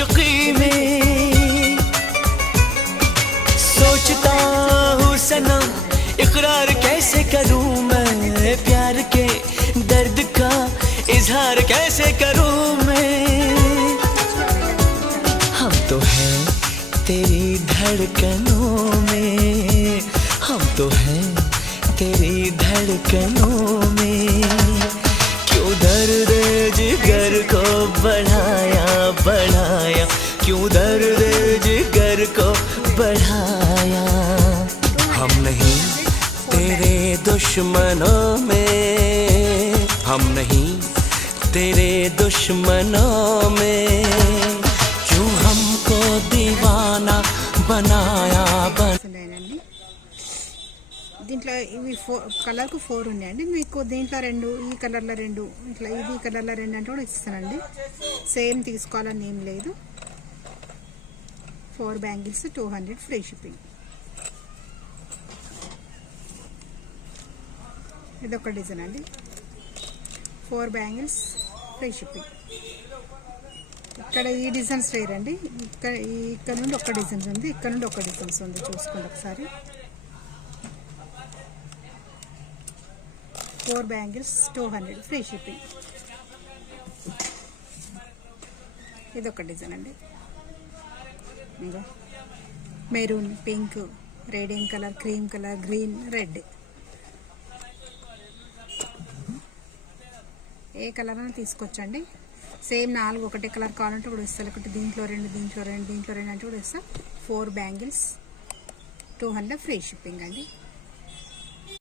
आशिकी में। सोचता हूँ सनम इकरार कैसे करूँ मैं, प्यार के दर्द का इजहार कैसे करूँ मैं। हम तो हैं तेरी धड़कनों में, हम तो हैं तेरी धड़कनों में। क्यों दर्द जिगर को बढ़ाया बढ़ाया, क्यों दर्द जिगर को बढ़ाया। हम नहीं तेरे दुश्मनों में, हम नहीं तेरे दुश्मनों में। क्यों हमको दीवाना बनाया దీంట్లో ఇవి కలర్కు 4 ఉన్నాయండి. మీకు దీంట్లో 2, ఈ కలర్లో 2, ఇట్లా ఇది కలర్లో 2 అంటే కూడా ఇస్తానండి. సేమ్ తీసుకోవాలని ఏం లేదు. 4 బ్యాంగిల్స్ 200 ఫ్రీ షిప్పింగ్. ఇదొక డిజైన్ అండి. 4 బ్యాంగిల్స్ ఫ్రీ షిప్పింగ్. ఇక్కడ ఈ డిజైన్స్ వేరండి. ఇక్కడ నుండి ఒక డిజైన్స్ ఉంది, ఇక్కడ నుండి ఒక డిజైన్స్ ఉంది. చూసుకోండి ఒకసారి. 4 బ్యాంగిల్స్ 200 ఫ్రీ షిప్పింగ్. ఇదొక డిజైన్ అండి. ఇంకా maroon, pink, radium colour, cream colour, green, red, ఏ కలర్ అయినా తీసుకొచ్చండి. సేమ్ 4 ఒకటే కలర్ కావాలంటే కూడా ఇస్తాను. ఒకటి దీంట్లో 2, దీంట్లో 2, దీంట్లో 2 అంటే కూడా ఇస్తాను. 4 బ్యాంగిల్స్ 200 ఫ్రీ షిప్పింగ్ అండి.